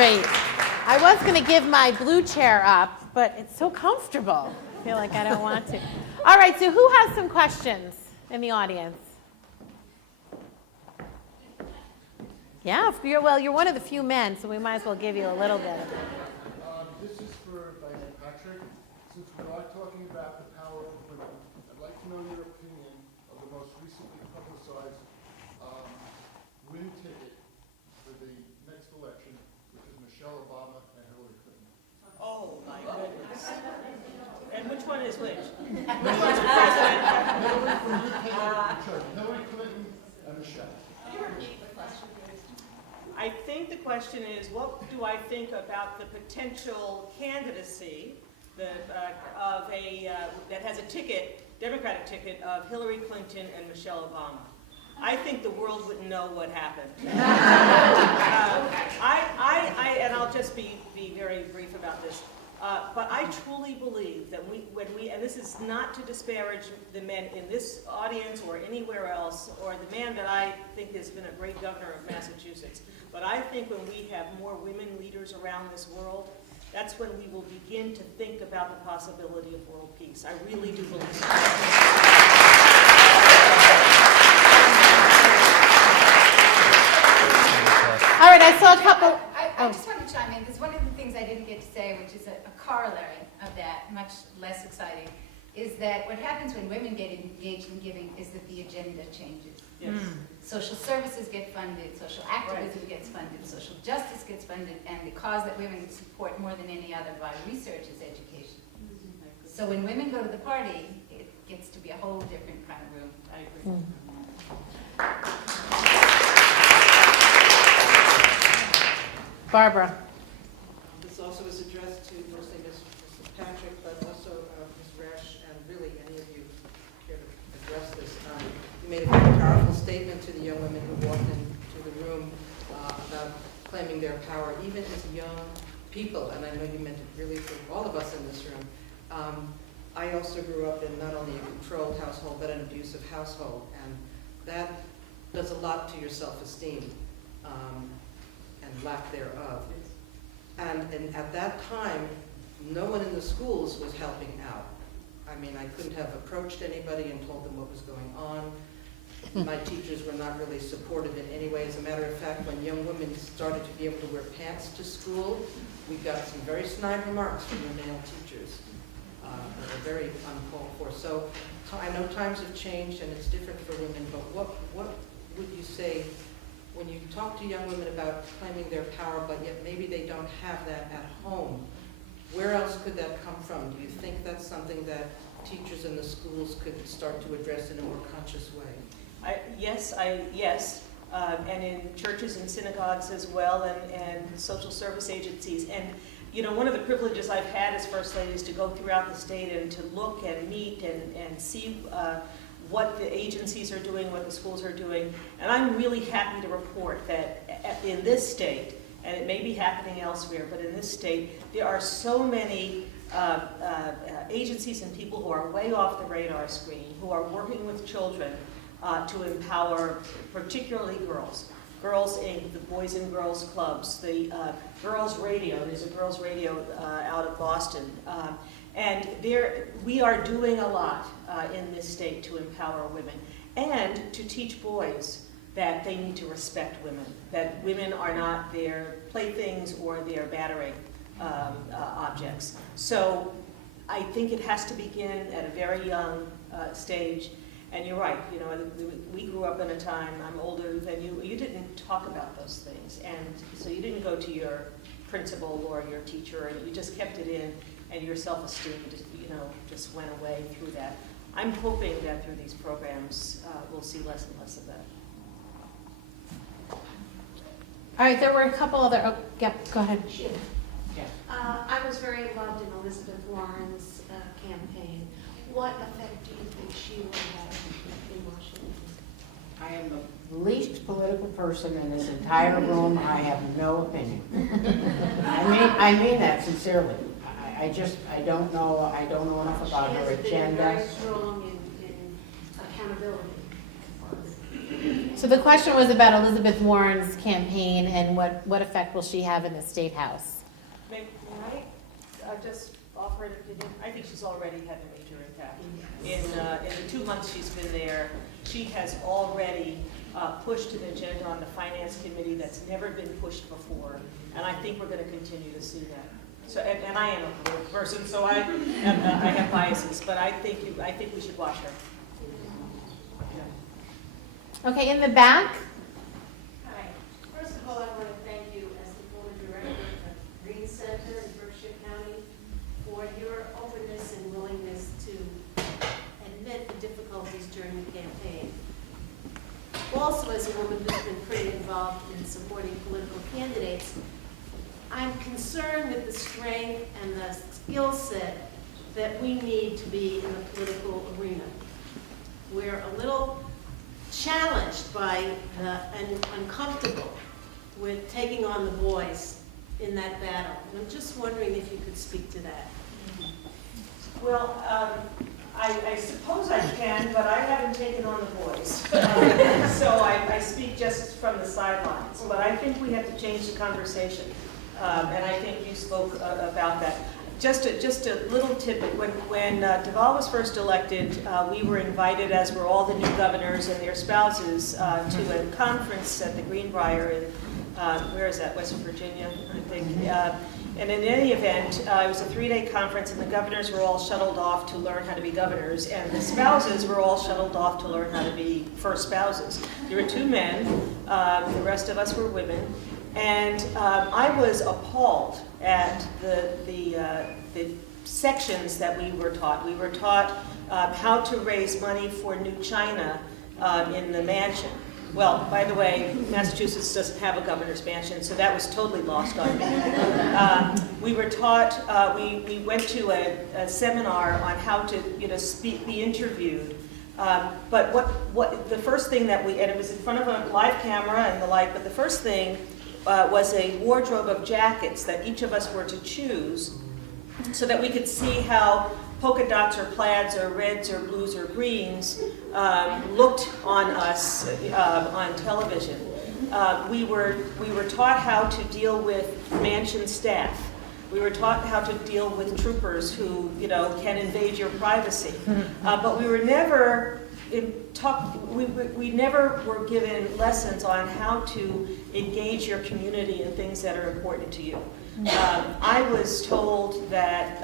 great. I was going to give my blue chair up, but it's so comfortable. I feel like I don't want to. All right, so who has some questions in the audience? Yeah, you're one of the few men, so we might as well give you a little bit. This is for Diane Patrick. Since we are talking about the power of women, I'd like to know your opinion of the most recently publicized win ticket for the next election, which is Michelle Obama and Hillary Clinton. Oh, my goodness. And which one is which? Which one's the president? Hillary Clinton and Michelle. Can you repeat the question, please? I think the question is, what do I think about the potential candidacy that has a ticket, Democratic ticket, of Hillary Clinton and Michelle Obama? I think the world wouldn't know what happened. And I'll just be very brief about this. But I truly believe that and this is not to disparage the men in this audience or anywhere else, or the man that I think has been a great governor of Massachusetts, but I think when we have more women leaders around this world, that's when we will begin to think about the possibility of world peace. I really do believe so. All right, I saw a couple. I just want to chime in, because one of the things I didn't get to say, which is a corollary of that, much less exciting, is that what happens when women get engaged in giving is that the agenda changes. Yes. Social services get funded, social activism gets funded, social justice gets funded, and the cause that women support more than any other by research is education. So when women go to the party, it gets to be a whole different kind of room. I agree. Barbara. This also is addressed to mostly Ms. Patrick, but also Ms. Resch, and really any of you care to address this. You made a very powerful statement to the young women who walked into the room about claiming their power, even as young people, and I know you meant it really for all of us in this room. I also grew up in not only a controlled household, but an abusive household, and that does a lot to your self-esteem. And lack thereof. And at that time, no one in the schools was helping out. I mean, I couldn't have approached anybody and told them what was going on. My teachers were not really supportive in any way. As a matter of fact, when young women started to be able to wear pants to school, we got some very snide remarks from the male teachers that were very uncalled for. So I know times have changed and it's different for women, but what would you say when you talk to young women about claiming their power, but yet maybe they don't have that at home? Where else could that come from? Do you think that's something that teachers in the schools could start to address in a more conscious way? Yes, and in churches and synagogues as well, and social service agencies. And you know, one of the privileges I've had as First Lady is to go throughout the state and to look and meet and see what the agencies are doing, what the schools are doing. And I'm really happy to report that in this state, and it may be happening elsewhere, but in this state, there are so many agencies and people who are way off the radar screen, who are working with children to empower particularly girls. Girls Inc., the Boys and Girls Clubs, the Girls Radio, there's a Girls Radio out of Boston. And we are doing a lot in this state to empower women and to teach boys that they need to respect women, that women are not their playthings or their battering objects. So I think it has to begin at a very young stage. And you're right, you know, we grew up in a time, I'm older than you didn't talk about those things. And so you didn't go to your principal or your teacher, and you just kept it in, and your self-esteem just went away through that. I'm hoping that through these programs, we'll see less and less of that. All right, there were a couple other, go ahead. Sure. Yeah. I was very involved in Elizabeth Warren's campaign. What effect do you think she will have in Washington? I am the least political person in this entire room. I have no opinion. I mean that sincerely. I don't know enough about her agenda. She has been very strong in accountability. So the question was about Elizabeth Warren's campaign and what effect will she have in the State House? May I just offer an opinion? I think she's already had a major impact. In the 2 months she's been there, she has already pushed an agenda on the Finance Committee that's never been pushed before, and I think we're going to continue to see that. So, and I am a political person, so I have biases, but I think we should watch her. Yeah. Okay, in the back. Hi. First of all, I want to thank you as the former director of Green Center in Berkshire County for your openness and willingness to admit the difficulties during the campaign. Also, as a woman who's been pretty involved in supporting political candidates, I'm concerned with the strength and the skill set that we need to be in the political arena. We're a little challenged by and uncomfortable with taking on the boys in that battle. And I'm just wondering if you could speak to that. Well, I suppose I can, but I haven't taken on the boys. So I speak just from the sidelines. But I think we have to change the conversation. And I think you spoke about that. Just a little tidbit. When Deval was first elected, we were invited, as were all the new governors and their spouses, to a conference at the Greenbrier in, where is that, West Virginia, I think. And in any event, it was a 3-day conference, and the governors were all shuttled off to learn how to be governors, and the spouses were all shuttled off to learn how to be first spouses. There were 2 men, the rest of us were women. And I was appalled at the sections that we were taught. We were taught how to raise money for New China in the mansion. Well, by the way, Massachusetts doesn't have a governor's mansion, so that was totally lost on me. We were taught, we went to a seminar on how to speak, be interviewed. But what the first thing that and it was in front of a live camera and the like, but the first thing was a wardrobe of jackets that each of us were to choose so that we could see how polka dots or plaids or reds or blues or greens looked on us on television. We were taught how to deal with mansion staff. We were taught how to deal with troopers who can invade your privacy. But we were never we never were given lessons on how to engage your community in things that are important to you. I was told that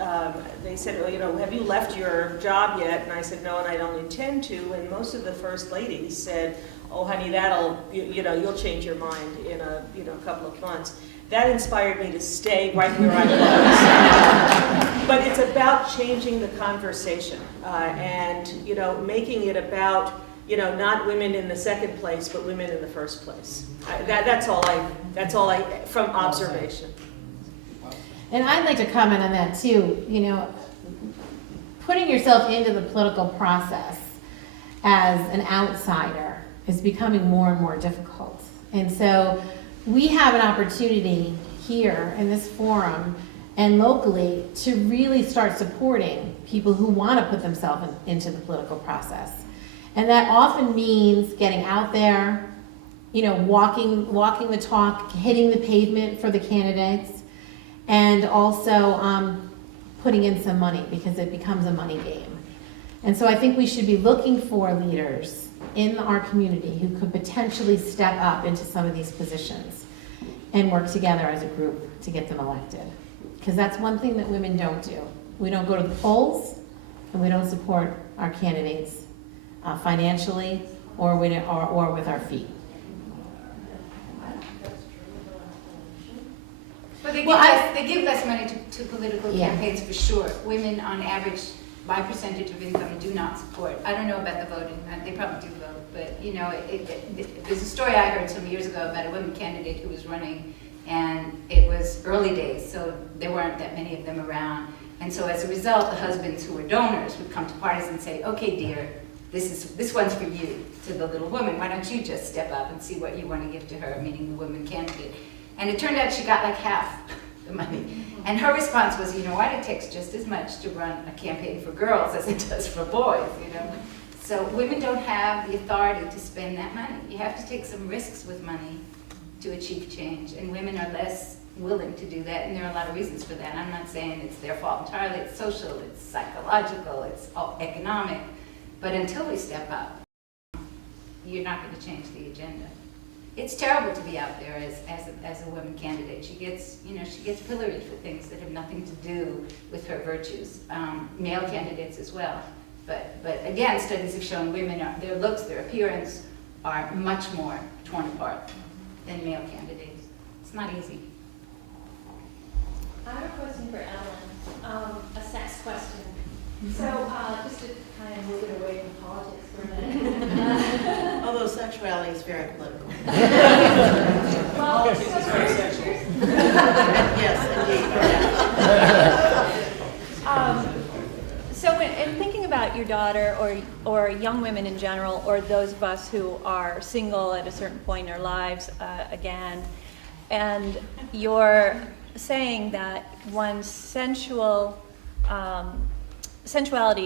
they said, well, have you left your job yet? And I said, no, and I don't intend to. And most of the first ladies said, oh, honey, that'll, you'll change your mind in a couple of months. That inspired me to stay right where I was. But it's about changing the conversation and making it about not women in the second place, but women in the first place. That's all I from observation. And I'd like to comment on that too. Putting yourself into the political process as an outsider is becoming more and more difficult. And so we have an opportunity here in this forum and locally to really start supporting people who want to put themselves into the political process. And that often means getting out there, walking the talk, hitting the pavement for the candidates, and also putting in some money because it becomes a money game. And so I think we should be looking for leaders in our community who could potentially step up into some of these positions and work together as a group to get them elected. Because that's one thing that women don't do. We don't go to the polls, and we don't support our candidates financially or with our feet. But they give less money to political Yeah. campaigns for sure. Women, on average, by percentage of income, do not support. I don't know about the voting. They probably do vote, but there's a story I heard some years ago about a woman candidate who was running, and it was early days, so there weren't that many of them around. And so as a result, the husbands who were donors would come to parties and say, "Okay, dear, this one's for you," to the little woman. "Why don't you just step up and see what you want to give to her," meaning the woman candidate. And it turned out she got like half the money. And her response was, it takes just as much to run a campaign for girls as it does for boys, So women don't have the authority to spend that money. You have to take some risks with money to achieve change, and women are less willing to do that, and there are a lot of reasons for that. I'm not saying it's their fault entirely. It's social, it's psychological, it's all economic, but until we step up, you're not going to change the agenda. It's terrible to be out there as a woman candidate. She gets pilloried for things that have nothing to do with her virtues. Male candidates as well. But again, studies have shown women, their looks, their appearance are much more torn apart than male candidates. It's not easy. I have a question for Ellen, a sex question. So, just to kind of move it away from politics for a minute. Although sexuality is very political. Well, Politics is very sexual. Yes, indeed. So in thinking about your daughter or young women in general, or those of us who are single at a certain point in our lives again, and you're saying that one's sensuality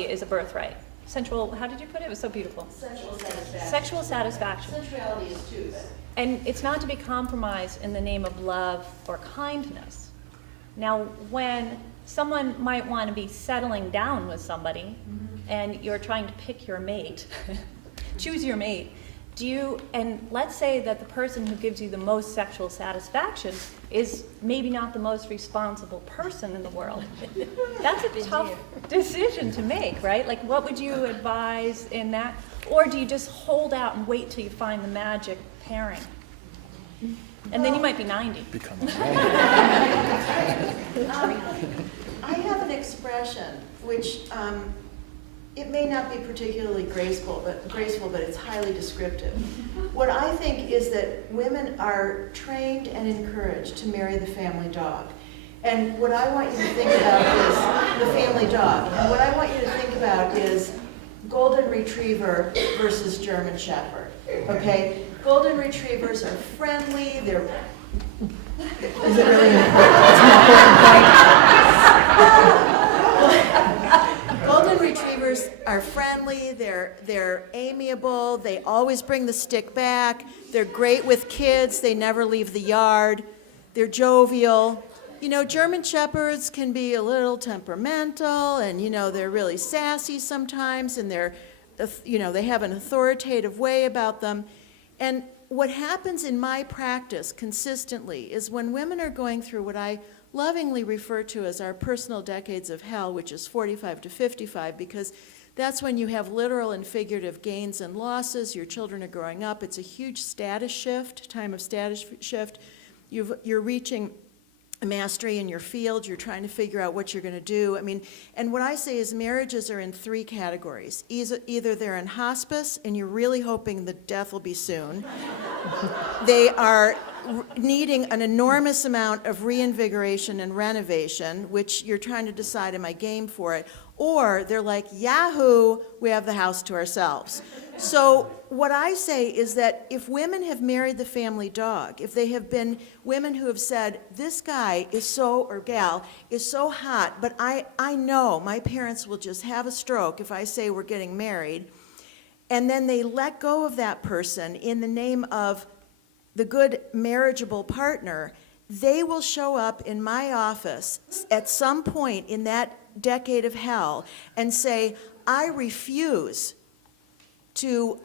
is a birthright. Sensual, how did you put it? It was so beautiful. sexual satisfaction. Sexual satisfaction. Sensuality is too, but And it's not to be compromised in the name of love or kindness. Now, when someone might want to be settling down with somebody, and you're trying to pick your mate, choose your mate, and let's say that the person who gives you the most sexual satisfaction is maybe not the most responsible person in the world. That's a tough decision to make, right? Like, what would you advise in that? Or do you just hold out and wait till you find the magic pairing? And then you might be 90. I have an expression which it may not be particularly graceful, but it's highly descriptive. What I think is that women are trained and encouraged to marry the family dog. And what I want you to think about is the family dog. And what I want you to think about is golden retriever versus German shepherd. Okay? Golden retrievers are friendly, they're... Is it really Golden retrievers are friendly, they're amiable, they always bring the stick back, they're great with kids, they never leave the yard, they're jovial. You know, German shepherds can be a little temperamental, and they're really sassy sometimes, and they have an authoritative way about them. And what happens in my practice consistently is when women are going through what I lovingly refer to as our personal decades of hell, which is 45 to 55, because that's when you have literal and figurative gains and losses, your children are growing up, it's a huge status shift, time of status shift. You're reaching mastery in your field, you're trying to figure out what you're going to do. I mean, and what I say is marriages are in three categories. Either they're in hospice and you're really hoping that death will be soon. They are needing an enormous amount of reinvigoration and renovation, which you're trying to decide, am I game for it? Or they're like, Yahoo, we have the house to ourselves. So what I say is that if women have married the family dog, if they have been women who have said, this guy is so, or gal, is so hot, but I know my parents will just have a stroke if I say we're getting married, and then they let go of that person in the name of the good marriageable partner, they will show up in my office at some point in that decade of hell and say, I refuse to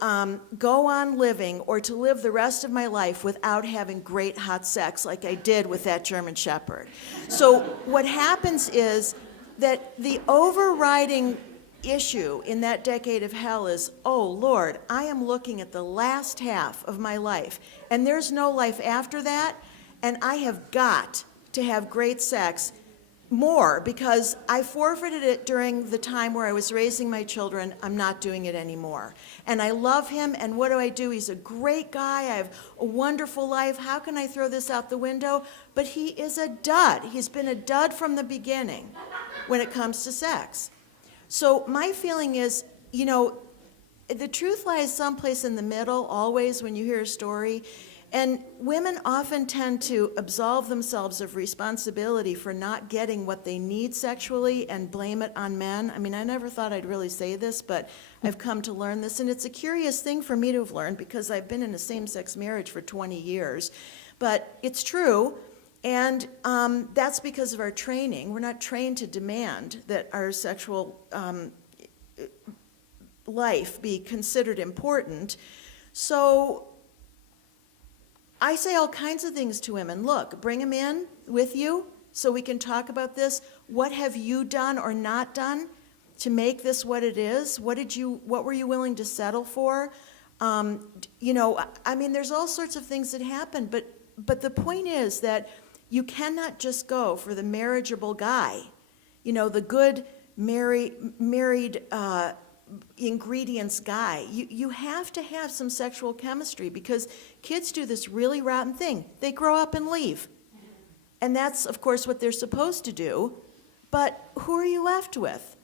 go on living or to live the rest of my life without having great hot sex like I did with that German shepherd. So what happens is that the overriding issue in that decade of hell is, oh Lord, I am looking at the last half of my life and there's no life after that, and I have got to have great sex more because I forfeited it during the time where I was raising my children. I'm not doing it anymore. And I love him, and what do? He's a great guy. I have a wonderful life. How can I throw this out the window? But he is a dud. He's been a dud from the beginning when it comes to sex. So my feeling is, the truth lies someplace in the middle always when you hear a story. And women often tend to absolve themselves of responsibility for not getting what they need sexually and blame it on men. I mean, I never thought I'd really say this, but I've come to learn this. And it's a curious thing for me to have learned because I've been in a same-sex marriage for 20 years. But it's true, and that's because of our training. We're not trained to demand that our sexual life be considered important. So I say all kinds of things to women. Look, bring them in with you so we can talk about this. What have you done or not done to make this what it is? What were you willing to settle for? You know, I mean, there's all sorts of things that happen, but the point is that you cannot just go for the marriageable guy, you know, the good married ingredients guy. You have to have some sexual chemistry because kids do this really rotten thing. They grow up and leave. And that's, of course, what they're supposed to do. But who are you left with?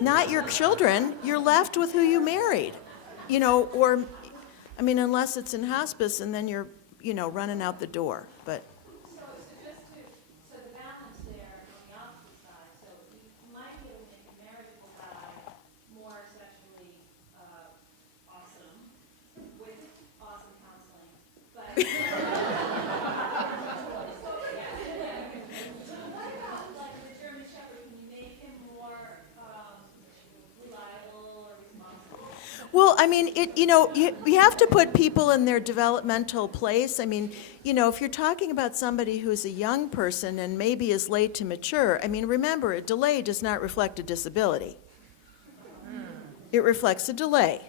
Not your children. You're left with who you married. You know, or, I mean, unless it's in hospice and then you're, you know, running out the door. But So the balance there on the opposite side, so you might be able to make a marriageable guy more sexually awesome with awesome counseling, but. So what about like the German Shepherd? Can you make him more reliable or responsible? well, I mean, you have to put people in their developmental place. I mean, you know, if you're talking about somebody who's a young person and maybe is late to mature, I mean, remember, a delay does not reflect a disability. It reflects a delay.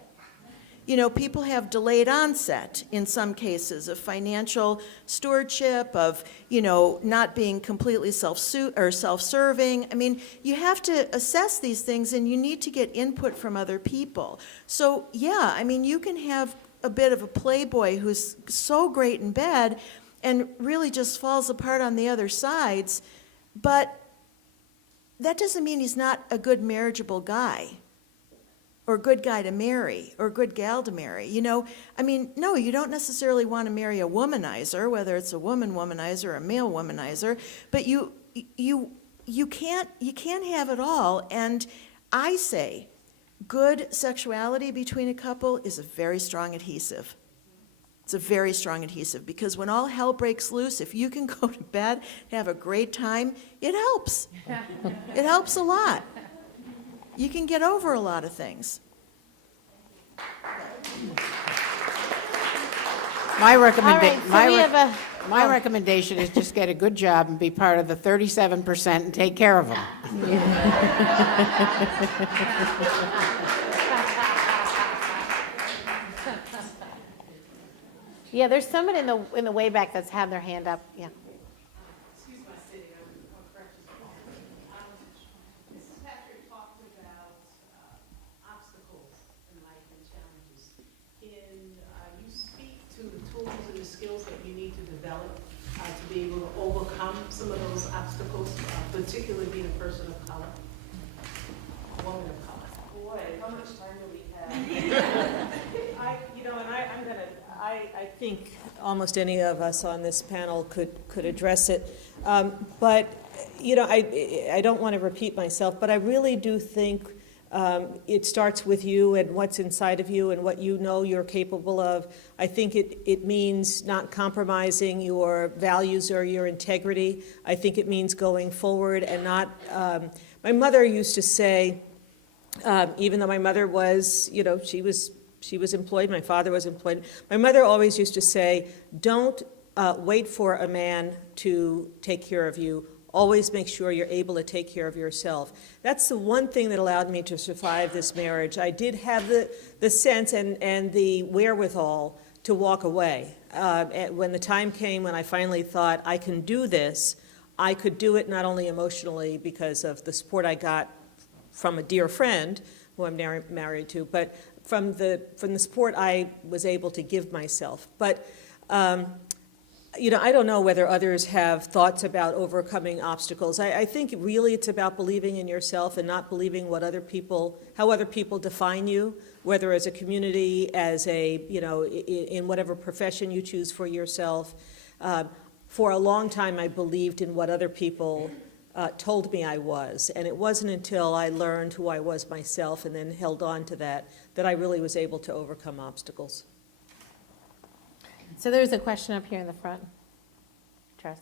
You know, people have delayed onset in some cases of financial stewardship, of, you know, not being completely self-serving. I mean, you have to assess these things and you need to get input from other people. So, yeah, I mean, you can have a bit of a playboy who's so great in bed and really just falls apart on the other sides, but that doesn't mean he's not a good marriageable guy, or a good guy to marry, or a good gal to marry. You know, I mean, no, you don't necessarily want to marry a womanizer, whether it's a woman womanizer or a male womanizer, but you can't have it all. And I say, good sexuality between a couple is a very strong adhesive. It's a very strong adhesive, because when all hell breaks loose, if you can go to bed and have a great time, it helps. It helps a lot. You can get over a lot of things. My All right, so we have a, my recommendation is just get a good job and be part of the 37% and take care of them. yeah, there's someone in the way back that's had their hand up, yeah. Excuse my sitting, I'm correcting. Mrs. Patrick talked about obstacles in life and challenges. Can you speak to the tools and the skills that you need to develop to be able to overcome some of those obstacles, particularly being a person of color, a woman of color? Boy, how much time do we have? I think almost any of us on this panel could address it. But, you know, I don't want to repeat myself, but I really do think it starts with you and what's inside of you and what you know you're capable of. I think it means not compromising your values or your integrity. I think it means going forward and not, my mother used to say, even though my mother was, you know, she was employed, my father was employed. My mother always used to say, don't wait for a man to take care of you. Always make sure you're able to take care of yourself. That's the one thing that allowed me to survive this marriage. I did have the sense and the wherewithal to walk away. When the time came when I finally thought, I can do this, I could do it not only emotionally because of the support I got from a dear friend who I'm now married to, but from the support I was able to give myself. But I don't know whether others have thoughts about overcoming obstacles. I think really it's about believing in yourself and not believing how other people define you, whether as a community, as in whatever profession you choose for yourself. For a long time, I believed in what other people told me I was, and it wasn't until I learned who I was myself and then held on to that I really was able to overcome obstacles. So there's a question up here in the front. Tress.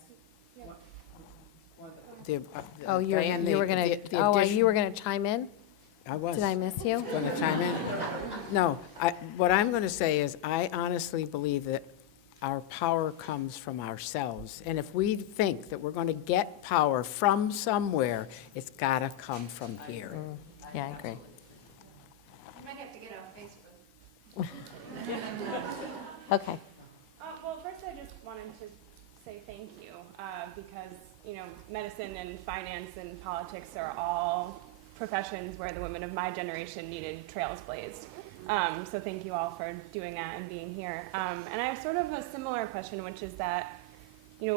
Oh, you were going to chime in? I was. Did I miss you? Going to chime in? No, what I'm going to say is I honestly believe that our power comes from ourselves. And if we think that we're going to get power from somewhere, it's got to come from here. Yeah, I agree. You might have to get off Facebook. Okay. Well, first I just wanted to say thank you because, medicine and finance and politics are all professions where the women of my generation needed trails blazed. So thank you all for doing that and being here. And I have sort of a similar question, which is that, I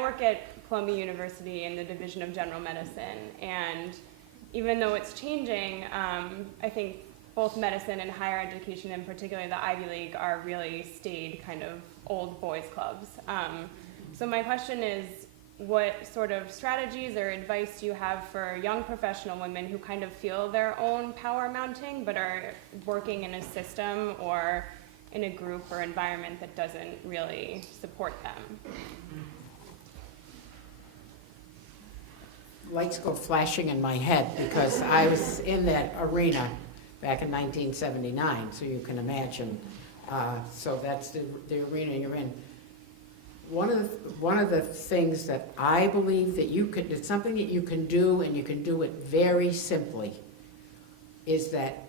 work at Columbia University in the Division of General Medicine, and even though it's changing, I think both medicine and higher education, and particularly the Ivy League, are really staid kind of old boys clubs. So my question is, what sort of strategies or advice do you have for young professional women who kind of feel their own power mounting but are working in a system or in a group or environment that doesn't really support them? Lights go flashing in my head because I was in that arena back in 1979, so you can imagine. So that's the arena you're in. One of the things that I believe that it's something that you can do, and you can do it very simply, is that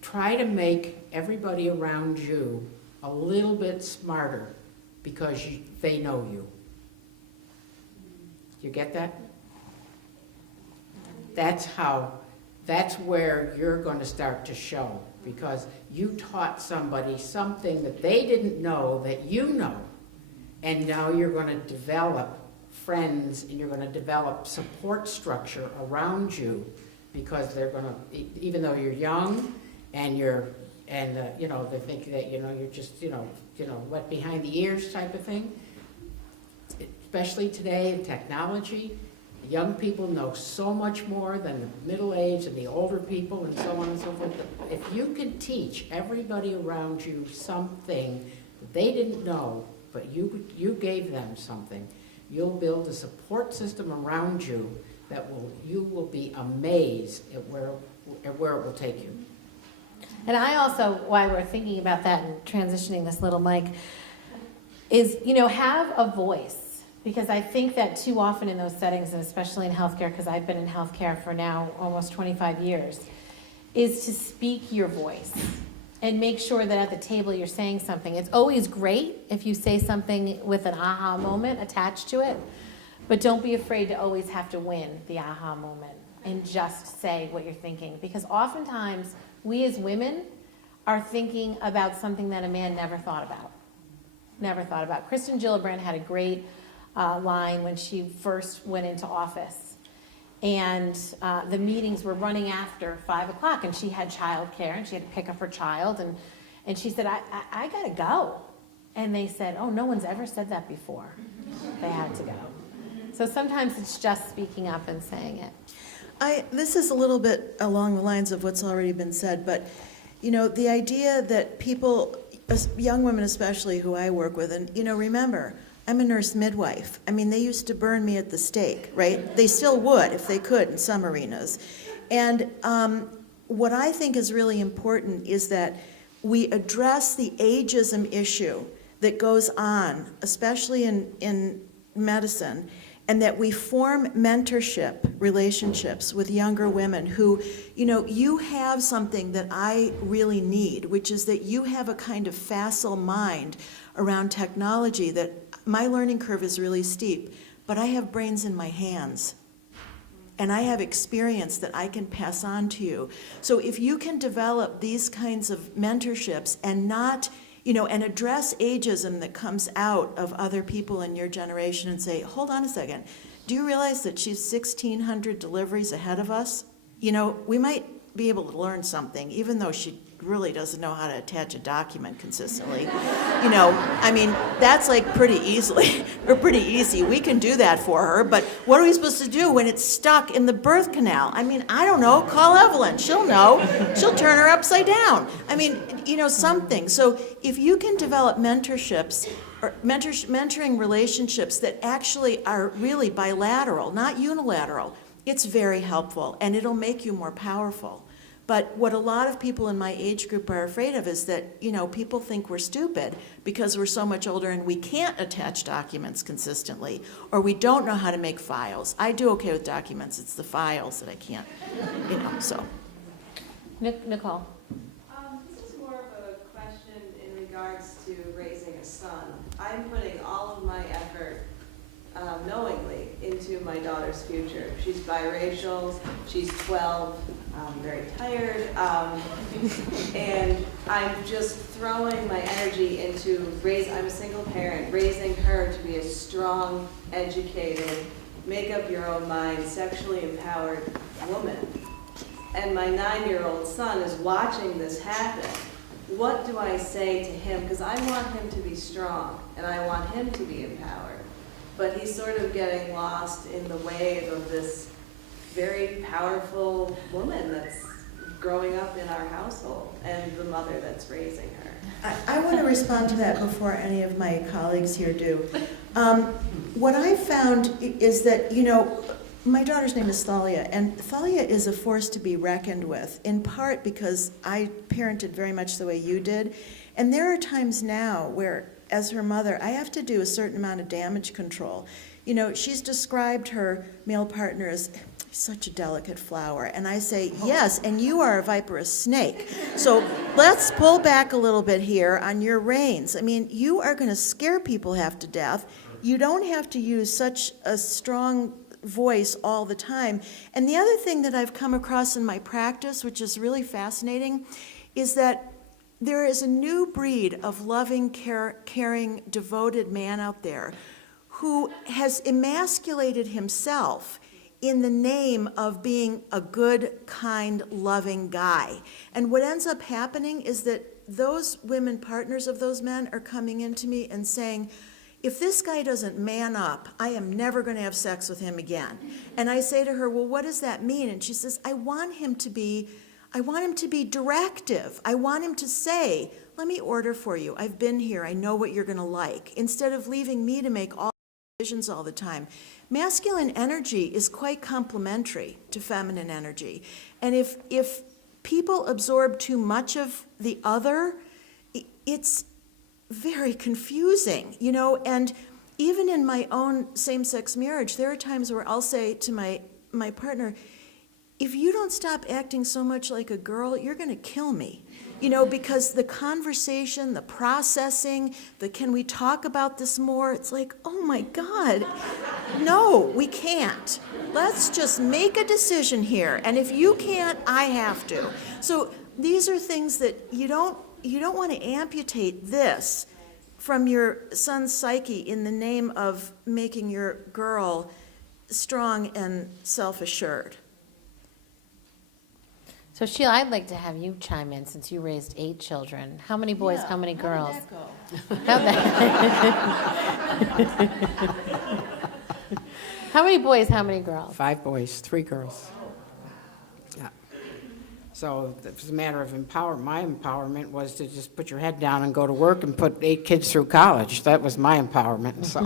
try to make everybody around you a little bit smarter because they know you. You get that? That's where you're going to start to show, because you taught somebody something that they didn't know that you know. And now you're going to develop friends, and you're going to develop support structure around you, because they're going to, even though you're young and they think that you're just wet behind the ears type of thing. Especially today in technology, young people know so much more than the middle-aged and the older people, and so on and so forth. If you can teach everybody around you something that they didn't know, but you gave them something, you'll build a support system around you that you will be amazed at where it will take you. And I also, why we're thinking about that and transitioning this little mic, is, have a voice. Because I think that too often in those settings, and especially in healthcare, because I've been in healthcare for now almost 25 years, is to speak your voice and make sure that at the table you're saying something. It's always great if you say something with an aha moment attached to it, but don't be afraid to always have to win the aha moment and just say what you're thinking. Because oftentimes, we as women are thinking about something that a man never thought about. Never thought about. Kristen Gillibrand had a great line when she first went into office. And the meetings were running after 5 o'clock, and she had childcare, and she had to pick up her child, and she said, I gotta go. And they said, oh, no one's ever said that before. They had to go. So sometimes it's just speaking up and saying it. This is a little bit along the lines of what's already been said, but the idea that people, young women especially who I work with, and remember, I'm a nurse midwife. They used to burn me at the stake, right? They still would if they could in some arenas. And what I think is really important is that we address the ageism issue that goes on, especially in medicine, and that we form mentorship relationships with younger women who, you have something that I really need, which is that you have a kind of facile mind around technology. That my learning curve is really steep, but I have brains in my hands. And I have experience that I can pass on to you. So if you can develop these kinds of mentorships and not, and address ageism that comes out of other people in your generation and say, hold on a second, do you realize that she's 1,600 deliveries ahead of us? We might be able to learn something, even though she really doesn't know how to attach a document consistently. That's like pretty easy. We can do that for her, but what are we supposed to do when it's stuck in the birth canal? I don't know. Call Evelyn. She'll know. She'll turn her upside down. Something. So if you can develop mentorships or mentoring relationships that actually are really bilateral, not unilateral, it's very helpful, and it'll make you more powerful. But what a lot of people in my age group are afraid of is that, people think we're stupid because we're so much older and we can't attach documents consistently, or we don't know how to make files. I do okay with documents. It's the files that I can't, so. Nicole. This is more of a question in regards to raising a son. I'm putting all of my effort knowingly into my daughter's future. She's biracial, she's 12, very tired, and I'm just throwing my energy into I'm a single parent, raising her to be a strong, educated, make up your own mind, sexually empowered woman. And my 9-year-old son is watching this happen. What do I say to him? Because I want him to be strong, and I want him to be empowered. But he's sort of getting lost in the wave of this very powerful woman that's growing up in our household and the mother that's raising her. I want to respond to that before any of my colleagues here do. What I found is that, my daughter's name is Thalia, and Thalia is a force to be reckoned with, in part because I parented very much the way you did. And there are times now where, as her mother, I have to do a certain amount of damage control. She's described her male partner as such a delicate flower. And I say, yes, and you are a viperous snake. So let's pull back a little bit here on your reins. You are going to scare people half to death. You don't have to use such a strong voice all the time. And the other thing that I've come across in my practice, which is really fascinating, is that there is a new breed of loving, caring, devoted man out there who has emasculated himself in the name of being a good, kind, loving guy. And what ends up happening is that those women partners of those men are coming into me and saying, if this guy doesn't man up, I am never going to have sex with him again. And I say to her, well, what does that mean? And she says, I want him to be directive. I want him to say, let me order for you. I've been here. I know what you're going to like. Instead of leaving me to make all decisions all the time. Masculine energy is quite complementary to feminine energy. And if people absorb too much of the other, it's very confusing, and even in my own same-sex marriage, there are times where I'll say to my partner, if you don't stop acting so much like a girl, you're going to kill me. Because the conversation, the processing, can we talk about this more? It's like, oh my God, no, we can't. Let's just make a decision here. And if you can't, I have to. So these are things that you don't want to amputate this from your son's psyche in the name of making your girl strong and self-assured. So Sheila, I'd like to have you chime in since you raised 8 children. How many boys, how many girls? How'd that go? How many boys, how many girls? 5 boys, 3 girls. Yeah. So it was a matter of empowerment. My empowerment was to just put your head down and go to work and put 8 kids through college. That was my empowerment. So.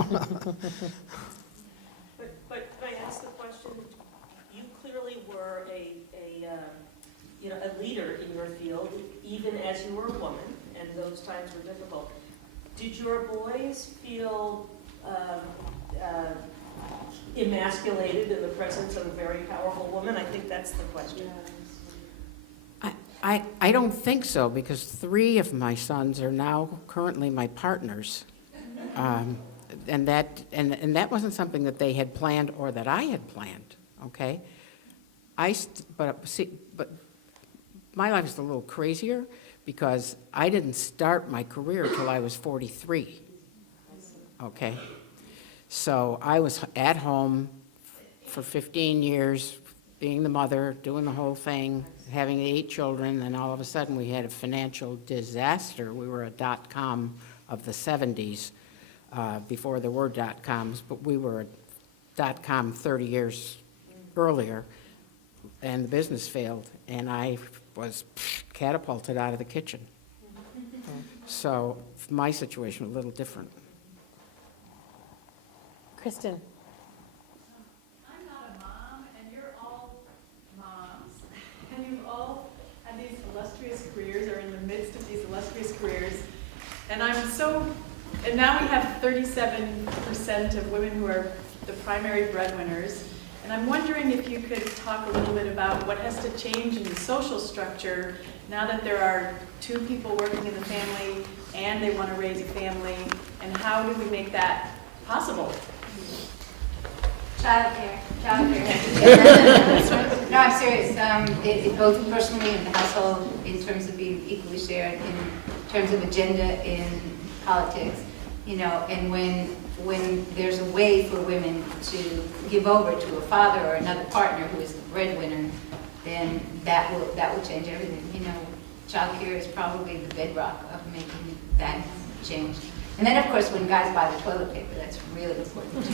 But can I ask the question? You clearly were a leader in your field, even as you were a woman, and those times were difficult. Did your boys feel emasculated in the presence of a very powerful woman? I think that's the question. I don't think so, because 3 of my sons are now currently my partners. And that wasn't something that they had planned or that I had planned, okay? But my life is a little crazier because I didn't start my career till I was 43. Okay? So I was at home for 15 years, being the mother, doing the whole thing, having 8 children, and all of a sudden we had a financial disaster. We were a dot-com of the 70s, before there were dot-coms, but we were a dot-com 30 years earlier, and the business failed, and I was catapulted out of the kitchen. So my situation was a little different. Kristen? I'm not a mom, and you're all moms, and you've all had these illustrious careers, or in the midst of these illustrious careers. And and now we have 37% of women who are the primary breadwinners. And I'm wondering if you could talk a little bit about what has to change in the social structure now that there are 2 people working in the family and they want to raise a family, and how do we make that possible? Childcare. No, I'm serious. Both personally in the household, in terms of being equally shared, in terms of agenda in politics, and when there's a way for women to give over to a father or another partner who is the breadwinner, then that will change everything. Childcare is probably the bedrock of making that change. And then, of course, when guys buy the toilet paper, that's really important.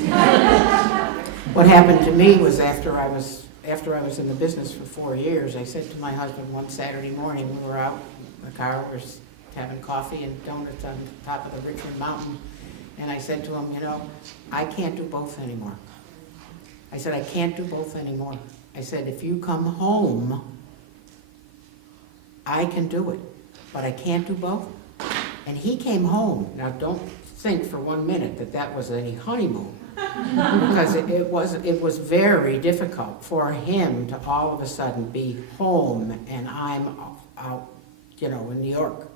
What happened to me was after I was in the business for 4 years, I said to my husband one Saturday morning, we were out in the car, we were having coffee and donuts on top of the Richmond Mountain, and I said to him, I can't do both anymore. I said, I can't do both anymore. I said, if you come home, I can do it, but I can't do both. And he came home. Now, don't think for 1 minute that was any honeymoon, because it was very difficult for him to all of a sudden be home and I'm out, in New York.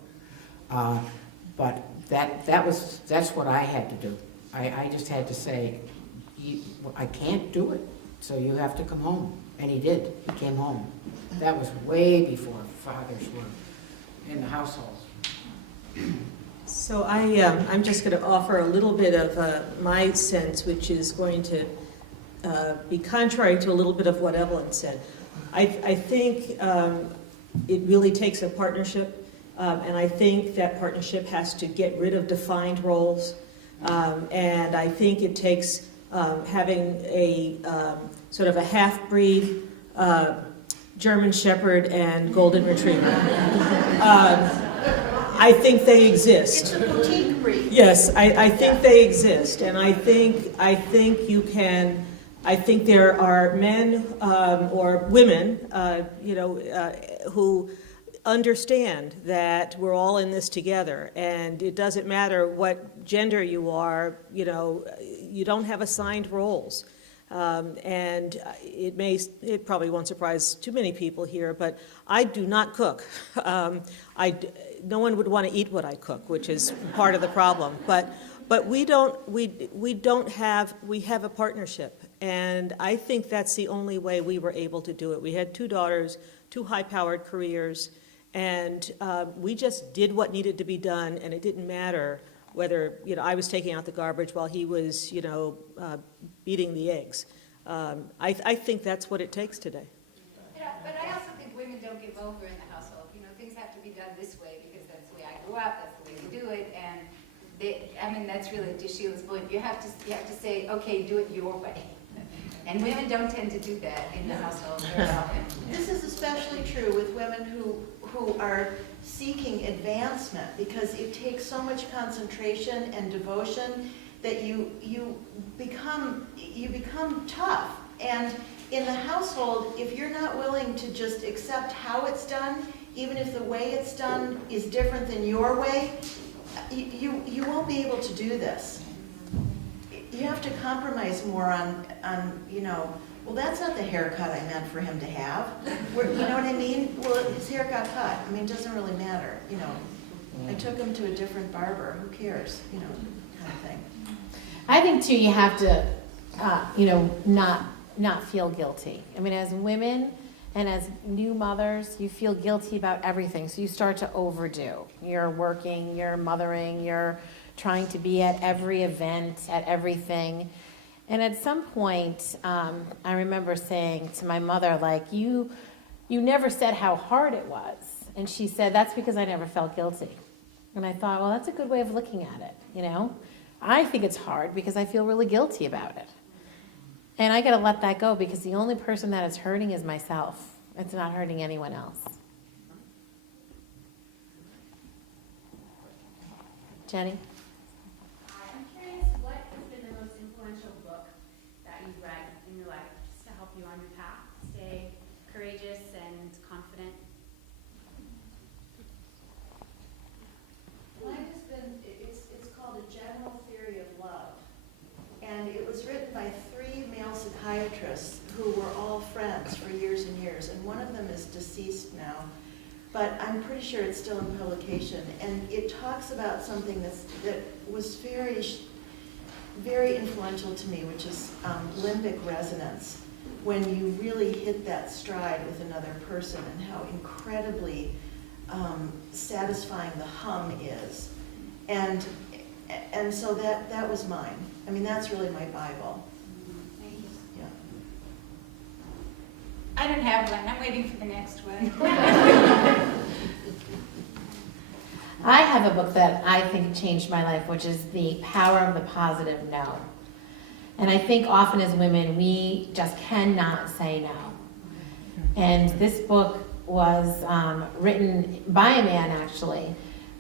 But that's what I had to do. I just had to say, I can't do it, so you have to come home. And he did. He came home. That was way before fathers were in the household. So I'm just going to offer a little bit of my sense, which is going to be contrary to a little bit of what Evelyn said. I think it really takes a partnership, and I think that partnership has to get rid of defined roles, and I think it takes having a sort of a half-breed German Shepherd and Golden Retriever. I think they exist. It's a boutique breed. Yes, I think they exist, and I think you can. I think there are men or women, who understand that we're all in this together, and it doesn't matter what gender you are. You don't have assigned roles. And it probably won't surprise too many people here, but I do not cook. No one would want to eat what I cook, which is part of the problem. But we have a partnership, and I think that's the only way we were able to do it. We had 2 daughters, 2 high-powered careers, and we just did what needed to be done, and it didn't matter whether I was taking out the garbage while he was beating the eggs. I think that's what it takes today. But I also think women don't give over in the household. Things have to be done this way because that's the way I grew up. That's the way we do it, and that's really to Sheila's point. You have to say, okay, do it your way. And women don't tend to do that in the household very often. This is especially true with women who are seeking advancement, because it takes so much concentration and devotion that you become tough. And in the household, if you're not willing to just accept how it's done, even if the way it's done is different than your way, you won't be able to do this. You have to compromise more on well, that's not the haircut I meant for him to have. You know what I mean? Well, his hair got cut. I mean, it doesn't really matter, I took him to a different barber. Who cares? Kind of thing. I think too, you have to, not feel guilty. I mean, as women, And as new mothers, you feel guilty about everything, so you start to overdo. You're working, you're mothering, you're trying to be at every event, at everything. And at some point, I remember saying to my mother, like, you never said how hard it was. And she said, that's because I never felt guilty. And I thought, well, that's a good way of looking at it, you know? I think it's hard because I feel really guilty about it. And I got to let that go because the only person that it's hurting is myself. It's not hurting anyone else. Jenny? Hi, I'm curious, what has been the most influential book that you've read in your life just to help you on your path, stay courageous and confident? Mine has been, it's called A General Theory of Love. And it was written by 3 male psychiatrists who were all friends for years and years. And one of them is deceased now, but I'm pretty sure it's still in publication. And it talks about something that was very influential to me, which is limbic resonance. When you really hit that stride with another person and how incredibly satisfying the hum is. And so that was mine. I mean, that's really my Bible. Thank you. Yeah. I don't have one. I'm waiting for the next one. I have a book that I think changed my life, which is The Power of the Positive No. And I think often as women, we just cannot say no. And this book was written by a man, actually,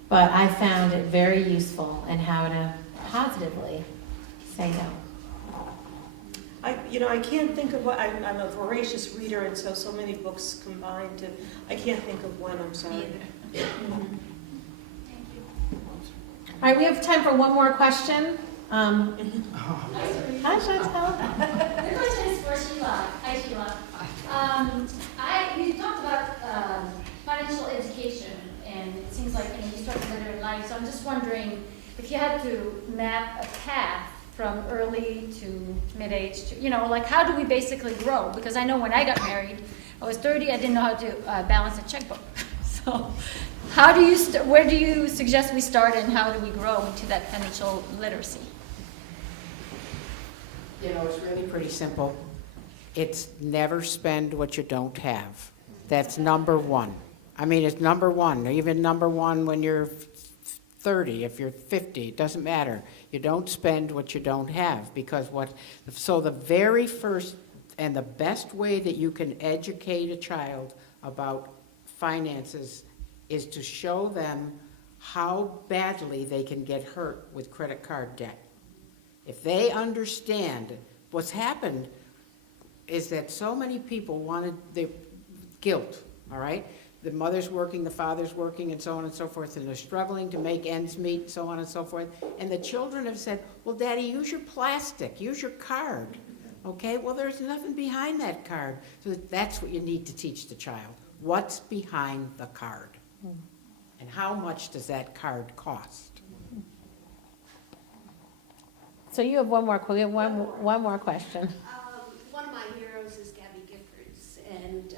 but I found it very useful in how to positively say no. I can't think of what, I'm a voracious reader, and so many books combined, and I can't think of one, I'm sorry. All right, we have time for one more question. Hi, Chantel. The question is for Sheila. Hi, Sheila. You talked about financial education, and it seems like you started later in life. So I'm just wondering if you had to map a path from early to mid-age to, like how do we basically grow? Because I know when I got married, I was 30. I didn't know how to balance a checkbook. So, how do you? Where do you suggest we start, and how do we grow into that financial literacy? It's really pretty simple. It's never spend what you don't have. That's number one. I mean, it's number one. Even number one when you're 30, if you're 50, it doesn't matter. You don't spend what you don't have because so the very first and the best way that you can educate a child about finances is to show them how badly they can get hurt with credit card debt. If they understand what's happened is that so many people wanted the guilt, all right? The mother's working, the father's working, and so on and so forth, and they're struggling to make ends meet, so on and so forth. And the children have said, well, Daddy, use your plastic, use your card. Okay, well, there's nothing behind that card. So that's what you need to teach the child. What's behind the card? And how much does that card cost? So you have one more question. One of my heroes is Gabby Giffords, and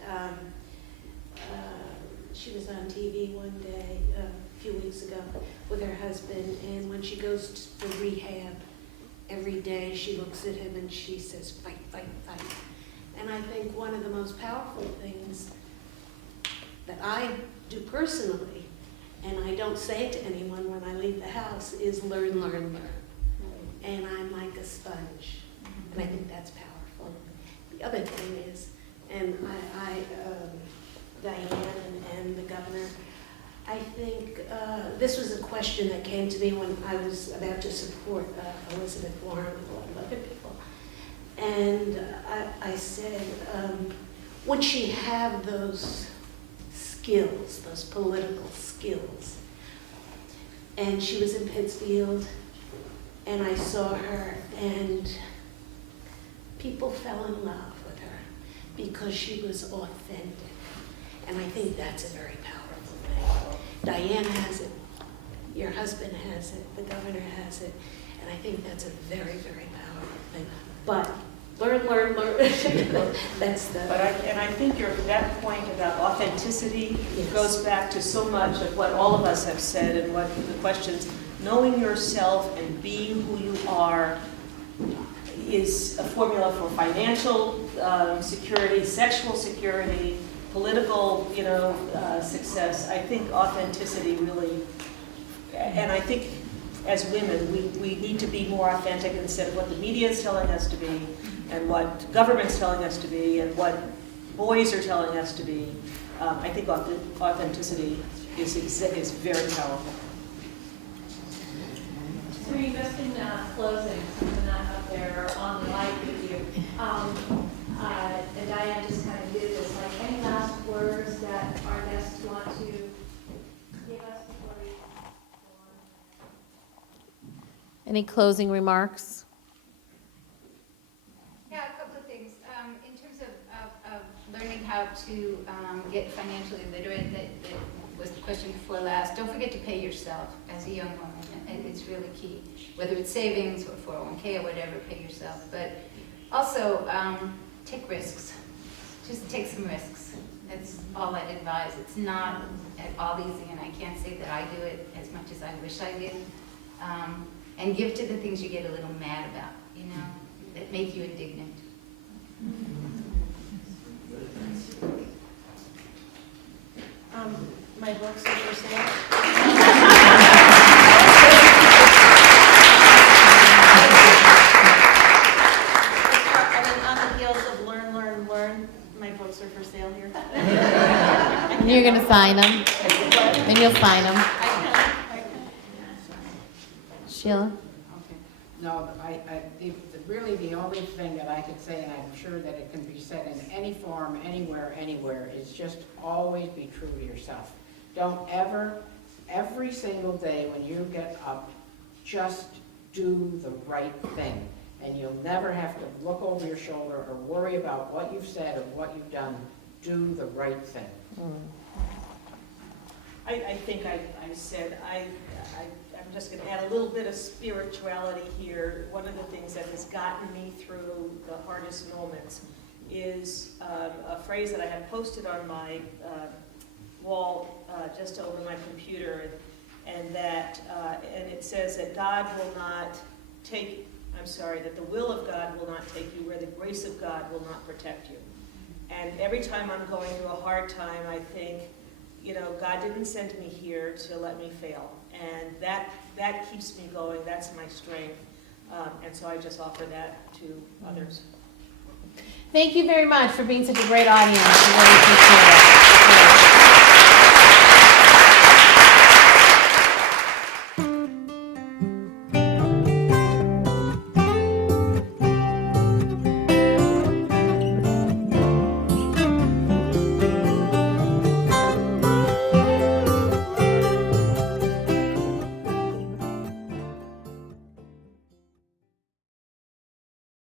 she was on TV one day a few weeks ago with her husband, and when she goes to rehab, every day she looks at him and she says, fight, fight, fight. And I think one of the most powerful things that I do personally, and I don't say to anyone when I leave the house, is learn, learn, learn. And I'm like a sponge, and I think that's powerful. The other thing is, and Diane and the governor, I think this was a question that came to me when I was about to support Elizabeth Warren with a lot of other people. And I said, would she have those skills, those political skills? And she was in Pittsfield, and I saw her, and people fell in love with her because she was authentic. And I think that's a very powerful thing. Diane has it, your husband has it, the governor has it, and I think that's a very, very powerful thing. But learn. That's the. But I think that point about authenticity goes back to so much of what all of us have said and what the questions, knowing yourself and being who you are is a formula for financial security, sexual security, political, success. I think authenticity really, and I think as women, we need to be more authentic instead of what the media is telling us to be, and what government's telling us to be, and what boys are telling us to be. I think authenticity is very powerful. So you just in closing, something not up there on the mic with you. And Diane just kind of did this, like any last words that our guests want to give us before we go on? Any closing remarks? Yeah, a couple of things. In terms of learning how to get financially literate, that was the question before last. Don't forget to pay yourself as a young woman, and it's really key. Whether it's savings or 401k or whatever, pay yourself. But also, take risks. Just take some risks. That's all I advise. It's not at all easy, and I can't say that I do it as much as I wish I did. And give to the things you get a little mad about, that make you indignant. My books are for sale. On the heels of learn, my books are for sale here. And you're going to sign them? And you'll sign them? I can. Sheila? Okay. No, really the only thing that I could say, and I'm sure that it can be said in any form, anywhere, is just always be true to yourself. Don't ever, every single day when you get up, just do the right thing. And you'll never have to look over your shoulder or worry about what you've said or what you've done. Do the right thing. I think I said, I'm just going to add a little bit of spirituality here. One of the things that has gotten me through the hardest moments is a phrase that I have posted on my wall just over my computer, and it says that God will not take, that the will of God will not take you where the grace of God will not protect you. And every time I'm going through a hard time, I think, God didn't send me here to let me fail. And that keeps me going. That's my strength. And so I just offer that to others. Thank you very much for being such a great audience. I really appreciate it.